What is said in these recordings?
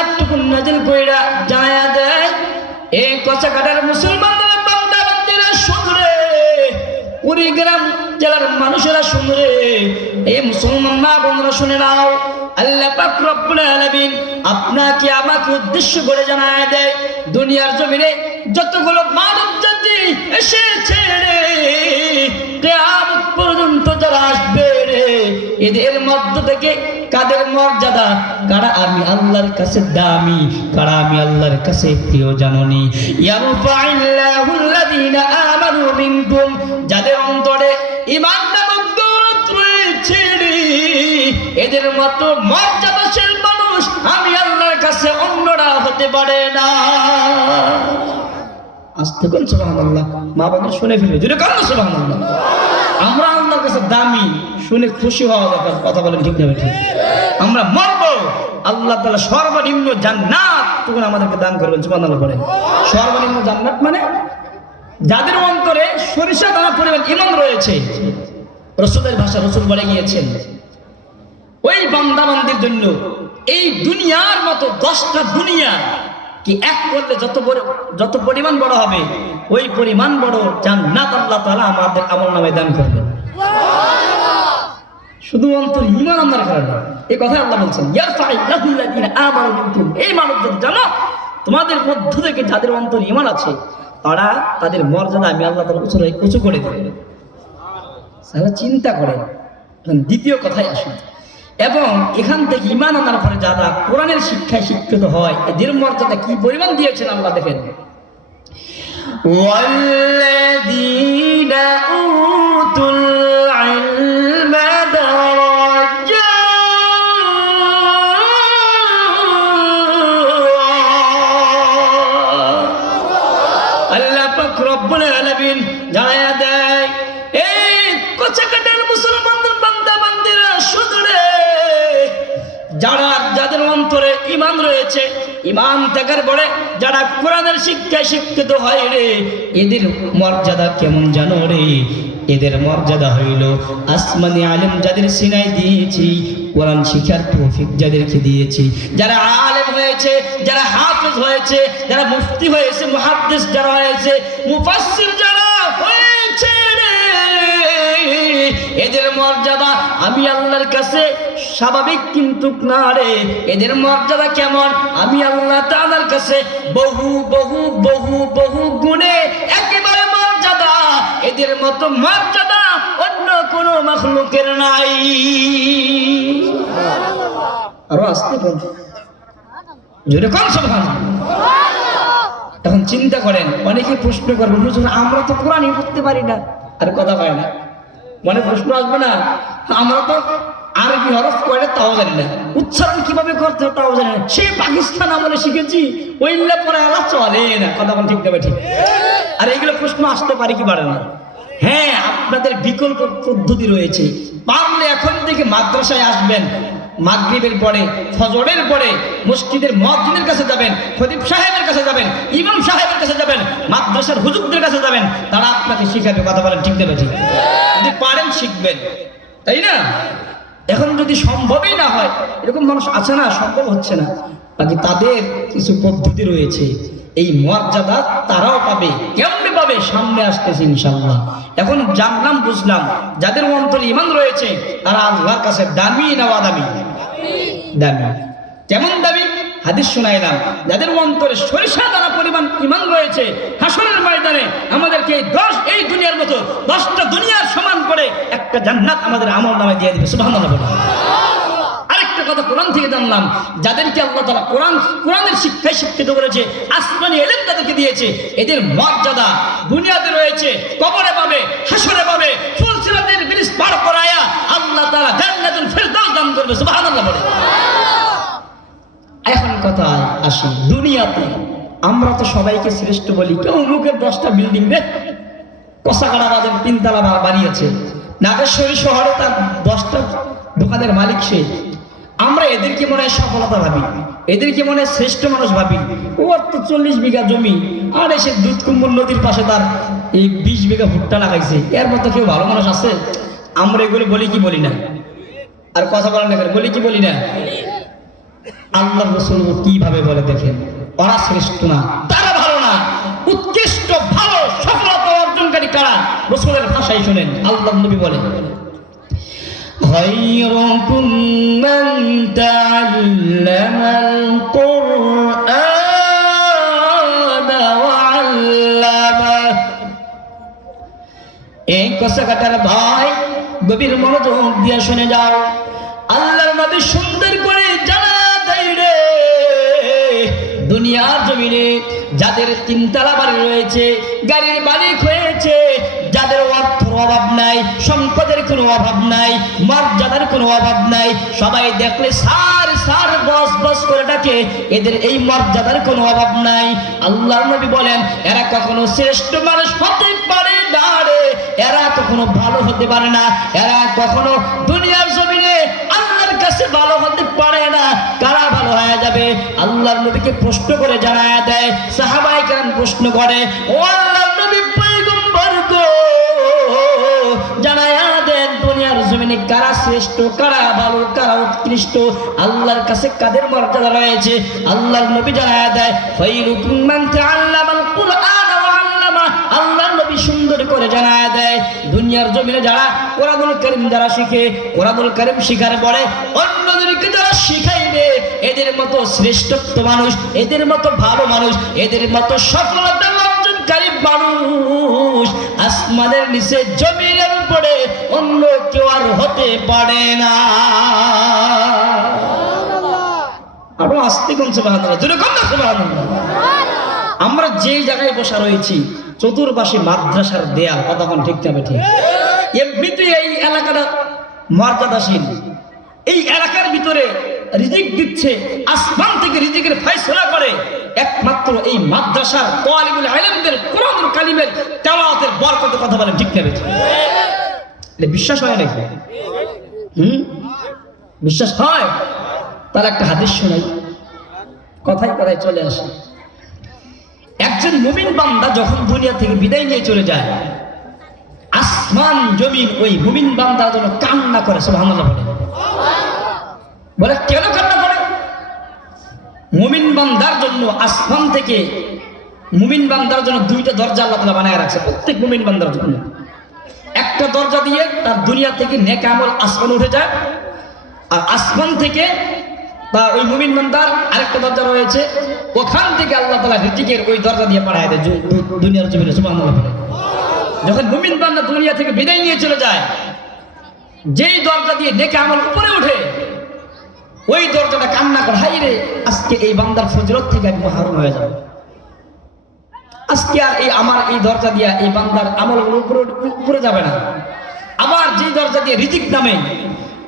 আয়াতটুকু নাযিল কইরা জানায়া দেয়, এই কচাকাটার মুসলমানরা বান্দা বান্দিরা শুনরে, কুড়িগ্রাম জেলার মানুষেরা শুনরে, এই মুসলমান মা বোনরা শুনে নাও, আল্লাহ পাক রব্বুল আলামিন আপনাকে আমাকে উদ্দেশ্য করে জানায় দেয়, দুনিয়ার জমিনে যতগুলো মানব জাতি এসেছে রে, কিয়ামত পর্যন্ত যারা আসবে রে, এদের মধ্য থেকে কাদের মর্যাদা, কারা আমি আল্লাহর কাছে দামি, কারা আমি আল্লাহর কাছে প্রিয় জাননি। ইয়ারফাইল্লাহুল্লাযীনা আমানু মিনকুম, যাদের অন্তরে ঈমান নামক দৌলত রয়েছে রে, এদের মতো মর্যাদাশীল মানুষ আমি আল্লাহর কাছে অন্যরা হতে পারে না। আস্তে কোন সুবহানাল্লাহ, মা বাবা শুনে ফেলবে, জোরে কান সুবহানাল্লাহ। আমরা আল্লাহর কাছে দামি, শুনে খুশি হওয়া দরকার, কথা বলেন ঠিক না ঠিক? আমরা মরবো, আল্লাহ তাআলা সর্বনিম্ন জান্নাত তখন আমাদেরকে দান করবেন, সুবহানাল্লাহ বলেন। সর্বনিম্ন জান্নাত মানে যাদের অন্তরে সরিষা দানা পরিমাণ ঈমান রয়েছে, রাসূলের ভাষা রাসূল বলে গিয়েছেন, ওই বান্দা বান্দির জন্য এই দুনিয়ার মতো 10টা দুনিয়া কি এক করলে যত পরিমাণ বড় হবে, ওই পরিমাণ বড় জান্নাত আল্লাহ তাআলা আমাদের আমলনামায় দান করবেন, শুধু অন্তর ঈমান আনার কারণে। এই কথা আল্লাহ বলছেন, ইয়ারফাইল্লাহুল্লাযীনা আমানু মিনকুম, এই মানবজাতি জানো তোমাদের মধ্য থেকে যাদের অন্তর ঈমান আছে, তারা তাদের মর্যাদা আমি আল্লাহ তাআলা উঁচু করে দেবেন। তাহলে চিন্তা করেন। দ্বিতীয় কথায় আসুন, এবং এখান থেকে ঈমান আনার পরে যারা কোরআনের শিক্ষায় শিক্ষিত হয়, এদের মর্যাদা কি পরিমাণ দিয়েছেন আল্লাহ দেখেন। ওয়াল্লাযীনা উতুল ইলমা দারাজাত, আল্লাহ পাক রব্বুল আলামিন জানায়া দেয়, এই কচাকাটার মুসলমানদের বান্দা বান্দিরা শুধরে, যাদের অন্তরে ঈমান রয়েছে, ঈমান থাকার পরে যারা কোরআনের শিক্ষায় শিক্ষিত হয় রে, এদের মর্যাদা কেমন জানো রে? এদের মর্যাদা হইল আসমানি আলেম যাদের সিনায় দিয়েছি, কোরআন শিক্ষার তৌফিক যাদেরকে দিয়েছি, যারা আলেম হয়েছে, যারা হাফেজ হয়েছে, যারা মুফতি হয়েছে, মুহাদ্দিস যারা হয়েছে, মুফাসসির যারা হয়েছে রে, এদের মর্যাদা আমি আল্লাহর কাছে স্বাভাবিক কিন্তু না রে। এদের মর্যাদা কেমন? আমি আল্লাহ তাআলার কাছে বহু বহু বহু বহু গুণে একেবারে মর্যাদা, এদের মতো মর্যাদা অন্য কোনো মাখলুকের নাই। আরো আসতে কোন জোরে কোন সুবহানাল্লাহ। তখন চিন্তা করেন, অনেকে প্রশ্ন করবে, হুজুর আমরা তো কোরআনই পড়তে পারি না, আর কথা পায় না, মানে প্রশ্ন আসবে না, আমরা তো আরবি হরফ কয়টা তাও জানি না, উচ্চারণ কিভাবে করতে হয় তাও জানি না, সে পাকিস্তান আমলে শিখেছি, ওইগুলো পরে এলা চলে না, কথা বল ঠিক না ঠিক? আর এইগুলো প্রশ্ন আসতে পারে কি পারে না? হ্যাঁ, আপনাদের বিকল্প পদ্ধতি রয়েছে। পারলে এখন থেকে মাদ্রাসায় আসবেন, মাগরিবের পরে, ফজরের পরে মসজিদের মুয়াজ্জিনের কাছে যাবেন, খতিব সাহেবের কাছে যাবেন, ইমাম সাহেবের কাছে যাবেন, মাদ্রাসার হুজুরদের কাছে যাবেন, তারা আপনাকে শিখাবে, কথা বলেন ঠিক না ঠিক? যদি পারেন শিখবেন, তাই না? এখন যদি সম্ভবই না হয়, এরকম মানুষ আছে না, সম্ভব হচ্ছে না, বাকি তাদের কিছু পদ্ধতি রয়েছে, এই মর্যাদা তারাও পাবে। কেমনে পাবে? সামনে আসতেছে ইনশাআল্লাহ। এখন জানলাম বুঝলাম, যাদের অন্তরে ঈমান রয়েছে তারা আল্লাহর কাছে দামি না অদামি? দামি। কেমন দামি? হাদিস শোনাইলাম, যাদের অন্তরে সরিষা দানা পরিমাণ ঈমান রয়েছে, হাসরের ময়দানে আমাদেরকে এই দুনিয়ার মতো 10টা দুনিয়ার সমান করে একটা জান্নাত আমাদের আমলনামায় দিয়ে দিবে, সুবহানাল্লাহ বলে। আরেকটা কথা কোরআন থেকে জানলাম, যাদেরকে আল্লাহ তাআলা কোরআনের শিক্ষায় শিক্ষিত করেছে, আসমানি ইলম তাদেরকে দিয়েছে, এদের মর্যাদা দুনিয়াতে রয়েছে, কবরে পাবে, হাসরে পাবে, ফুলসিরাতের ব্রিজ পার করায়া আল্লাহ তাআলা জান্নাতুল ফিরদাউস দান করবে, সুবহানাল্লাহ বলে। এখন কথায় আসি, দুনিয়াতে আমরা তো সবাইকে শ্রেষ্ঠ বলি, কেউ মুখের 10টা বিল্ডিং রে, কসাকাড়া বাজার 3তলা বাড়ি আছে, নাগেশ্বরী শহরে তার 10টা দোকানের মালিক সে। আমরা এদেরকে মনে হয় সফলতা ভাবি, এদেরকে মনে হয় শ্রেষ্ঠ মানুষ ভাবি। ওর তো 40 বিঘা জমি, আর এসে দুধকুম্বল নদীর পাশে তার এই 20 বিঘা ভুট্টা লাগাইছে, এর মতো কেউ ভালো মানুষ আছে? আমরা এগুলো বলি কি বলি না? আর কথা বলেন না, বলি কি বলি না? আল্লাহ রাসূল কিভাবে বলে দেখেন, ওরা শ্রেষ্ঠ না, তারা ভালো না, উৎকৃষ্ট ভালো সফলতা অর্জনকারী কারা? রাসূলের ভাষায় শুনেন, আল্লাহ নবী বলেন খায়রুকুম মান তাআল্লামাল কুরআনা ওয়া আল্লামা। এই কসাকাটার ভাই গভীর মনোযোগ দিয়ে শুনে যাও, আল্লাহর নবী সুন্দর করে জানা দেয় রে, দুনিয়ার জমিনে যাদের তিনতলা বাড়ি রয়েছে, গাড়ির মালিক হয়েছে, যাদের অর্থের অভাব নাই, সম্পদের কোনো অভাব নাই, মর্যাদার কোনো অভাব নাই, সবাই দেখলে সার সার বস বস করে ডাকে, এদের এই মর্যাদার কোনো অভাব নাই। আল্লাহর নবী বলেন এরা কখনো শ্রেষ্ঠ মানুষ হতে পারে না রে, এরা কখনো ভালো হতে পারে না, এরা কখনো দুনিয়ার জমিনে আল্লাহর কাছে ভালো হতে পারে না। কারা ভালো হয়ে যাবে? আল্লাহর নবীকে প্রশ্ন করে জানায়া দেয়, সাহাবায়ে কেরাম প্রশ্ন করে, ও আল্লাহর নবী পয়গম্বর গো, জানায়া দেন দুনিয়ার জমিনে কারা শ্রেষ্ঠ, কারা ভালো, কারা উৎকৃষ্ট, আল্লাহর কাছে কাদের মর্যাদা রয়েছে? আল্লাহর নবী জানায়া দেয় খায়রুকুম মান তাআল্লামাল কুরআনা ওয়া আল্লামা। আল্লাহর নবী সুন্দর করে জানায়া দেয় দুনিয়ার জমিনে যারা কোরআনুল কারীম যারা শিখে, কোরআনুল কারীম শিখার পরে অন্যদেরকে যারা শিখাইবে, এদের মতো শ্রেষ্ঠত্ব মানুষ, এদের মতো ভালো মানুষ, এদের মতো সফলতা অর্জনকারী মানুষ আসমানের নিচে জমিনের উপরে অন্য কেউ আর হতে পারে না। আরো আসতে কোন সুবহানাল্লাহ, জোরে কোন সুবহানাল্লাহ। আমরা যেই জায়গায় বসা রয়েছি চতুর্পাশে মাদ্রাসার দেয়াল, কতক্ষণ ঠিক যাবে ঠিক, এমনিতে এই এলাকাটা মর্যাদাশীল, এই এলাকার ভিতরে রিজিক দিচ্ছে, আসমান থেকে রিজিকের ফয়সালা করে একমাত্র এই মাদ্রাসার তালিবুল ইলমদের কোরআনুল কারীমের তেলাওয়াতের বরকতে। কথা বলেন ঠিক যাবে ঠিক? এটা বিশ্বাস হয় নাকি? বিশ্বাস হয়? তার একটা হাদিস শোনাই, কথায় কথায় চলে আসে। একজন মুমিন বান্দা যখন দুনিয়া থেকে বিদায় নিয়ে চলে যায়, আসমান জমিন ওই মুমিন বান্দার জন্য কান্না করে। সুবহানাল্লাহ বলে কেন কান্না করে? মুমিন বান্দার জন্য আসমান থেকে মুমিন বান্দার জন্য দুইটা দরজা আল্লাহ তাআলা বানায় রাখছে প্রত্যেক মুমিন বান্দার জন্য। একটা দরজা দিয়ে তার দুনিয়া থেকে নেক আমল আসমান উঠে যায়, আর আসমান থেকে বা ওই মুমিন বান্দার আরেকটা দরজা রয়েছে, ওখান থেকে আল্লাহ তাআলা রিজিকের ওই দরজা দিয়ে পাঠায় দেয় দুনিয়ার জমিনে। সুবহানাল্লাহ। যখন মুমিন বান্দা দুনিয়া থেকে বিদায় নিয়ে চলে যায়, যেই দরজা দিয়ে নেক আমল উপরে ওঠে, ওই দরজাটা কান্না করে, হাই রে আজকে এই বান্দার ফজিলত থেকে আমি মাহরুম হয়ে যাব, আজকে আর এই আমার এই দরজা দিয়ে এই বান্দার আমলগুলো উপরে যাবে না। আবার যে দরজা দিয়ে রিজিক নামে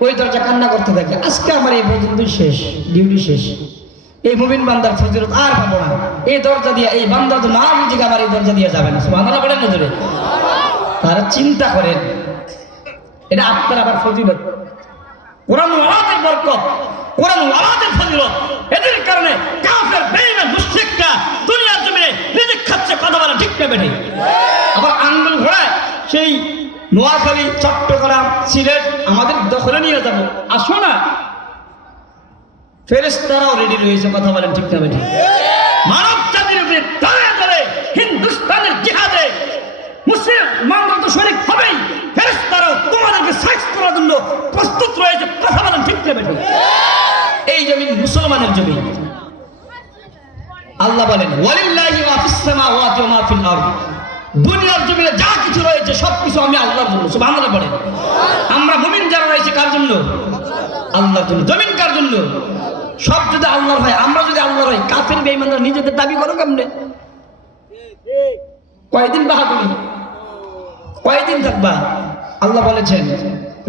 ওই দরজা কান্না করতে থাকে, আজকে আমার এই পর্যন্ত শেষ, ডিউটি শেষ, এই মুমিন বান্দার ফজিলত আর পাবো না, এই দরজা দিয়ে এই বান্দা তো না রিজিক আমার এই দরজা দিয়ে যাবে না। সুবহানাল্লাহ বলেন না জোরে? তারা চিন্তা করেন, এটা আপনার আবার ফজিলত, কোরআন ওয়ালাদের বরকত, কোরআন ওয়ালাদের ফজিলত, এদের কারণে কাফের বেঈমান মুশরিকরা দুনিয়ার জমিনে রিজিক খাচ্ছে। কথা বলা ঠিক না বেঠিক? আবার আঙ্গুল ঘোড়ায় সেই নোয়াখালী, চট্টগ্রাম, সিলেট আমাদের দখলে নিয়ে যাব, আসো না, ফেরেশতারাও রেডি রয়েছে। কথা বলেন ঠিক না বেঠিক? মানব জাতির উপরে দলে দলে হিন্দুস্তানের জিহাদে মুসলমানরা তো শরীক হবেই, ফেরেশতারাও তোমাদেরকে সাইজ করার জন্য প্রস্তুত রয়েছে। কথা বলেন ঠিক না বেঠিক? এই জমিন মুসলমানের জমিন। আল্লাহ বলেন ওয়ালিল্লাহি মা ফিস সামাওয়াতি ওয়া মা ফিল আরদ, দুনিয়ার জমিনে যা কিছু রয়েছে সবকিছু আমি আল্লাহর জন্য। সুবহানাল্লাহ বলেন। আমরা মুমিন যারা রয়েছে কার জন্য? আল্লাহর জন্য। জমিন কার জন্য? সব যদি আল্লাহর হয়, আমরা যদি আল্লাহর হয়, কাফের বেঈমানরা নিজেদের দাবি করো কেমনে? কয়দিন বাহাদুরি, কয়দিন থাকবা? আল্লাহ বলেছেন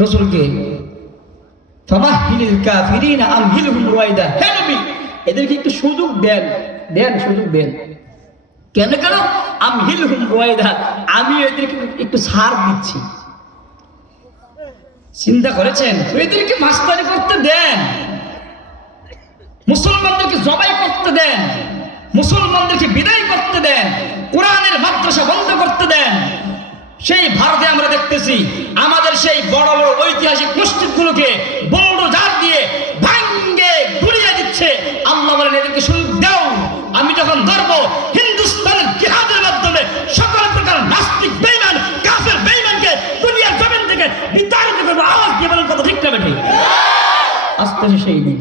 রাসূলকে ফামাহিলিল কাফিরিনা আমহিলহুম রুয়াইদা, হে নবী এদেরকে একটু সুযোগ দেন, দেন সুযোগ দেন। কেন কেন? আমহিলহুম রুয়াইদা, আমি এদেরকে একটু ছাড় দিচ্ছি। চিন্তা করেছেন? এদেরকে মাস্তানি করতে দেন, মুসলমানদেরকে জবাই করতে দেন, মুসলমানদেরকে বিদায় করতে দেন, কোরআনের মাদ্রাসা বন্ধ করতে দেন। সেই ভারতে আমরা দেখতেছি আমাদের সেই বড় বড় ঐতিহাসিক মসজিদগুলোকে বুলডোজার দিয়ে ভাঙ্গে গুড়িয়ে দিচ্ছে। আমাদেরকে সুযোগ দাও, আমি যখন ধরব হিন্দুস্তানের জিহাদের মাধ্যমে সকল প্রকার নাস্তিক বেঈমান কাফের বেঈমানকে দুনিয়ার জমিন থেকে বিতাড়িত করব। আওয়াজ দিয়ে বলেন কথা ঠিক না বেঠিক? আসতে সেই দিন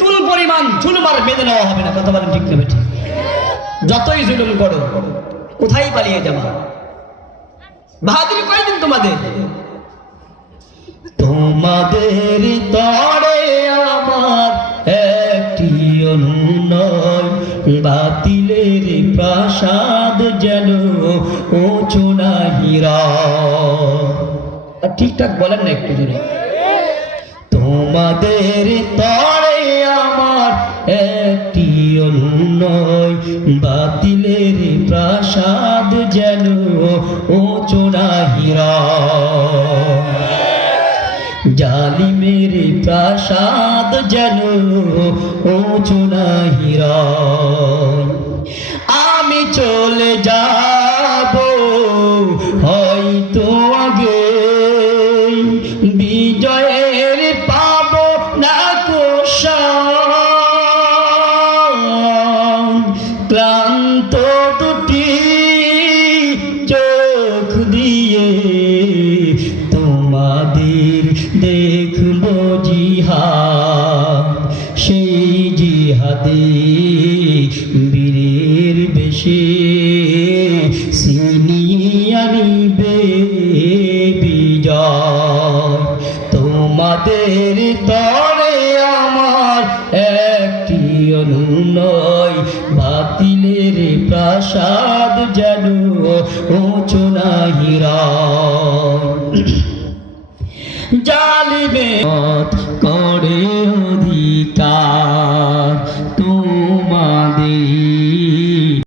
চুল পরিমাণ জুলুম আর মেনে নেওয়া হবে না। কথা বলেন ঠিক না বেঠিক? যতই জুলুম করো কোথায় পালিয়ে যাবা? বাহাদুরি কয়দিন তোমাদের? তোমাদের তরে আমার একটি অনুনয়, বাতিলের প্রাসাদ যেন উঁচু নাহিরা। ঠিকঠাক বলেন না একটু জোরে? তোমাদের তরে আমার একটি অনুনয়, বাতিলের প্রাসাদ যেন উঁচু নাহিরা। জালিমের প্রাসাদ যেন উঁচু নাহিরা। আমি চলে যাব হয়তো আগে, বিজয়ের পাব না কোশান। ক্লান্ত দুটি চোখ দিয়ে তোমাদের দেখব জিহাদ, সেই জিহাদে বীরের বেশে ছিনিয়ে আনিবে বিজয়। তোমাদের তরে আমার একটি অনুনয়, বাতিলের প্রাসাদ যেন উঁচু নাহিরা। জালিমের